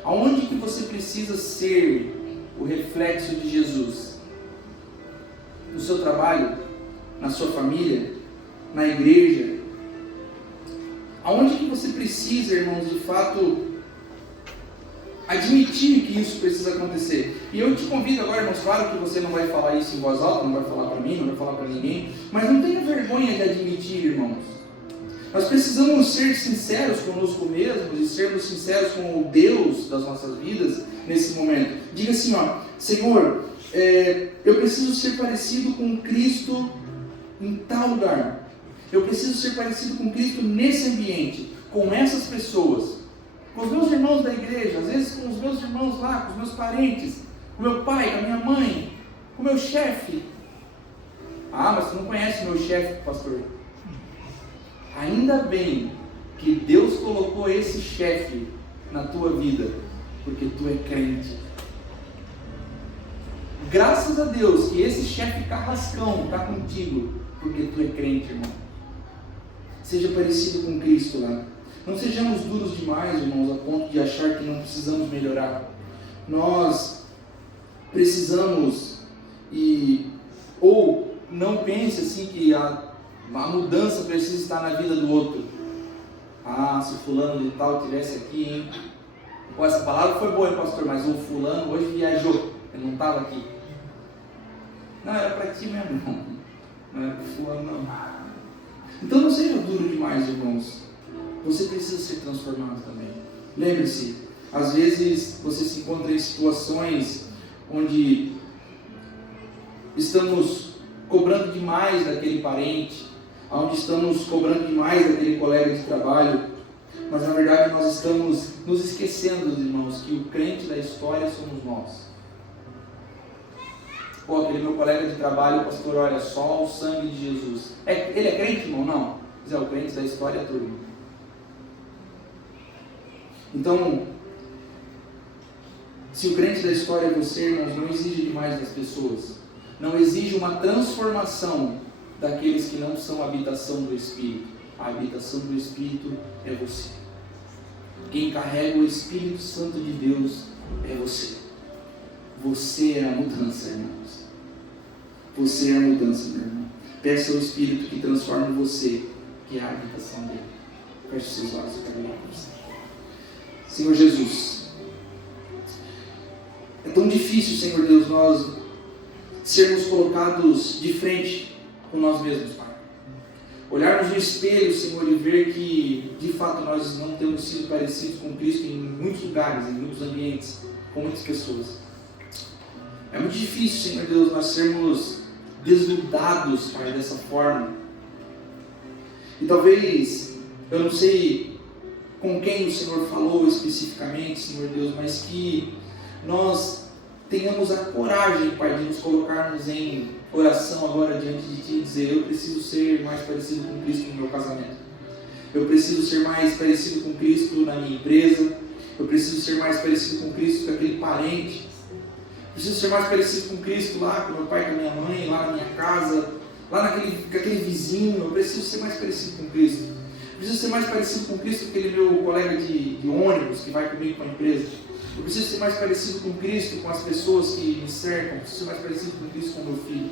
Aonde que você precisa ser o reflexo de Jesus? No seu trabalho, na sua família, na igreja. Aonde que você precisa, irmãos, de fato admitir que isso precisa acontecer? E eu te convido agora, irmãos, claro que você não vai falar isso em voz alta, não vai falar para mim, não vai falar para ninguém, mas não tenha vergonha de admitir, irmãos. Nós precisamos ser sinceros conosco mesmos e sermos sinceros com o Deus das nossas vidas nesse momento. Diga assim, ó: Senhor, eu preciso ser parecido com Cristo em tal lugar. Eu preciso ser parecido com Cristo nesse ambiente, com essas pessoas, com os meus irmãos da igreja, às vezes com os meus irmãos lá, com os meus parentes, com meu pai, com a minha mãe, com o meu chefe. Ah, mas você não conhece o meu chefe, pastor. Ainda bem que Deus colocou esse chefe na tua vida, porque tu é crente. Graças a Deus que esse chefe carrascão está contigo, porque tu é crente, irmão. Seja parecido com Cristo lá. Não sejamos duros demais, irmãos, a ponto de achar que não precisamos melhorar. Nós precisamos, ou não pense assim que a mudança precisa estar na vida do outro. Ah, se fulano de tal estivesse aqui, hein? Pô, essa palavra foi boa, hein, pastor, mas o fulano hoje viajou, ele não estava aqui. Não, era para ti mesmo, não era para o fulano, não. Então não seja duro demais, irmãos. Você precisa ser transformado também. Lembre-se, às vezes você se encontra em situações onde estamos cobrando demais daquele parente, onde estamos cobrando demais daquele colega de trabalho, mas na verdade nós estamos nos esquecendo, irmãos, que o crente da história somos nós. Pô, aquele meu colega de trabalho, pastor, olha, só o sangue de Jesus. Ele é crente, irmão? Não. Mas é o crente da história toda. Então, se o crente da história é você, irmãos, não exige demais das pessoas. Não exige uma transformação daqueles que não são a habitação do Espírito. A habitação do Espírito é você. Quem carrega o Espírito Santo de Deus é você. Você é a mudança, irmãos. Você é a mudança, meu irmão. Peça ao Espírito que transforme você, que é a habitação dele. Feche seus olhos e quero orar por você. Senhor Jesus, é tão difícil, Senhor Deus, nós sermos colocados de frente com nós mesmos, Pai. Olharmos no espelho, Senhor, e ver que, de fato, nós não temos sido parecidos com Cristo em muitos lugares, em muitos ambientes, com muitas pessoas. É muito difícil, Senhor Deus, nós sermos desnudados, Pai, dessa forma. E talvez, eu não sei com quem o Senhor falou especificamente, Senhor Deus, mas que nós tenhamos a coragem, Pai, de nos colocarmos em oração agora diante de Ti e dizer: eu preciso ser mais parecido com Cristo no meu casamento. Eu preciso ser mais parecido com Cristo na minha empresa. Eu preciso ser mais parecido com Cristo com aquele parente. Eu preciso ser mais parecido com Cristo lá com meu pai, com a minha mãe, lá na minha casa, lá com aquele vizinho. Eu preciso ser mais parecido com Cristo. Eu preciso ser mais parecido com Cristo com aquele meu colega de ônibus que vai comigo para a empresa. Eu preciso ser mais parecido com Cristo com as pessoas que me cercam. Eu preciso ser mais parecido com Cristo com meu filho.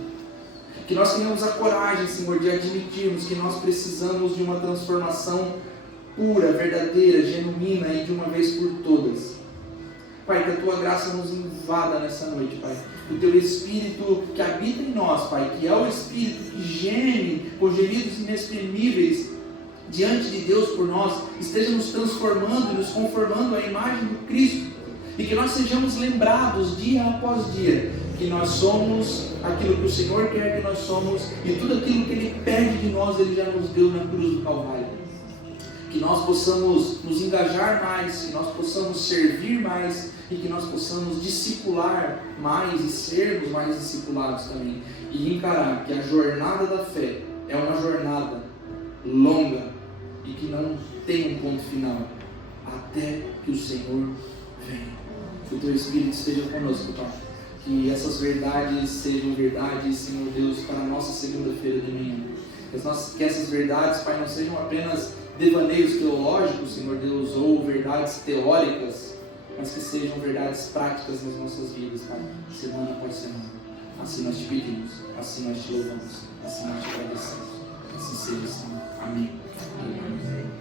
Que nós tenhamos a coragem, Senhor, de admitirmos que nós precisamos de uma transformação pura, verdadeira, genuína e de uma vez por todas. Pai, que a Tua graça nos invada nessa noite, Pai. O Teu Espírito que habita em nós, Pai, que é o Espírito que geme com gemidos inexprimíveis diante de Deus por nós, esteja nos transformando e nos conformando à imagem do Cristo. E que nós sejamos lembrados dia após dia que nós somos aquilo que o Senhor quer que nós somos, e tudo aquilo que Ele pede de nós, Ele já nos deu na cruz do Calvário. que nós possamos nos engajar mais, que nós possamos servir mais e que nós possamos discipular mais e sermos mais discipulados também. E encarar que a jornada da fé é uma jornada longa e que não tem um ponto final até que o Senhor venha. Que o Teu Espírito esteja conosco, Pai. Que essas verdades sejam verdades, Senhor Deus, para a nossa segunda-feira de manhã. Que essas verdades, Pai, não sejam apenas devaneios teológicos, Senhor Deus, ou verdades teóricas, mas que sejam verdades práticas nas nossas vidas, Pai, semana após semana. Assim nós te pedimos, assim nós te louvamos, assim nós te agradecemos. Assim seja, Senhor. Amém. Amém.